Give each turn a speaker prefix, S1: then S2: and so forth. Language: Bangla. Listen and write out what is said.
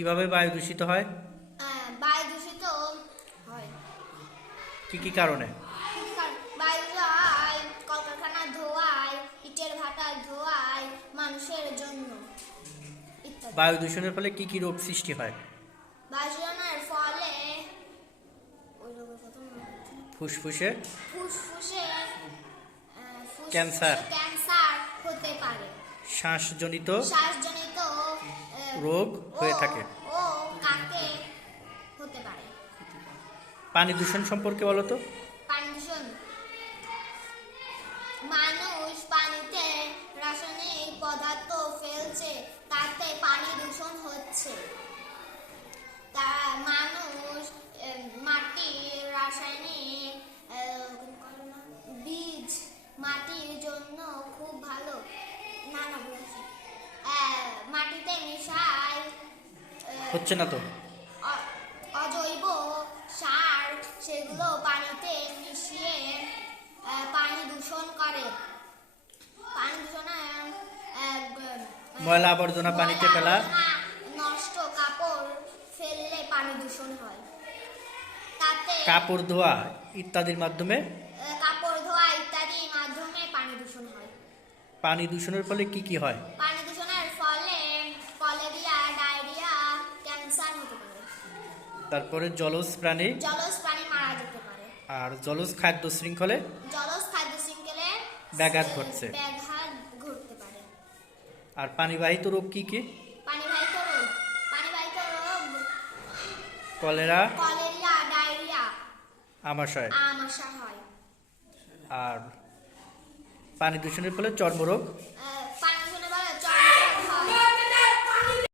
S1: কীভাবে বায়ু দূষিত হয়
S2: বায়ু দূষিত হয়।
S1: কি কি কারণে?
S2: বায়ু ধোয়ায় ইটের ভাটার ধোয়ায় মানুষের জন্য
S1: বায়ু দূষণের ফলে কি কি রোগ সৃষ্টি হয়?
S2: ফলে।
S1: ফুসফুসে?
S2: ফুসফুসে
S1: ক্যান্সার।
S2: ক্যান্সার হতে পারে।
S1: শ্বাসজনিত?
S2: শ্বাসজনিত
S1: রোগ হয়ে থাকে। পানি দূষণ সম্পর্কে বলো তো।
S2: পানি দূষণ? মানুষ পানিতে রাসায়নিক পদার্থ ফেলছে তাতে পানি দূষণ হচ্ছে। তা মানুষ মাটির রাসায়নিক বীজ মাটির জন্য খুব ভালো না না বলেছি আহ, মাটিতে মিশায় আহ,
S1: হচ্ছে না তো?
S2: অজৈব সার সেগুলো পানিতে মিশিয়ে পানি দূষণ করে। পানি দূষণে
S1: ময়লা আবর্জনা পানিতে ফেলা।
S2: নষ্ট কাপড় ফেললে পানি দূষণ হয়। তাতে
S1: কাপড় ধোয়া ইত্যাদির মাধ্যমে?
S2: কাপড় ধোয়া ইত্যাদি মাধ্যমে পানি দূষণ হয়।
S1: পানি দূষণের ফলে কি কি হয়? তারপরে জলজ প্রাণী।
S2: জলজ প্রাণী মারা যেতে পারে।
S1: আর জলজ খাদ্য শৃঙ্খলে
S2: জলজ খাদ্য শৃঙ্খলে
S1: ব্যাঘাত ঘটছে।
S2: ব্যাঘাত ঘটতে পারে।
S1: আর পানিবাহিত রোগ কি কি?
S2: পানিবাহিত রোগ। পানিবাহিত রোগ।
S1: কলেরা।
S2: কলেরিয়া ডায়রিয়া।
S1: আমাশয়।
S2: আমাশা হয়।
S1: আর পানি দূষণের ফলে চর্মরোগ।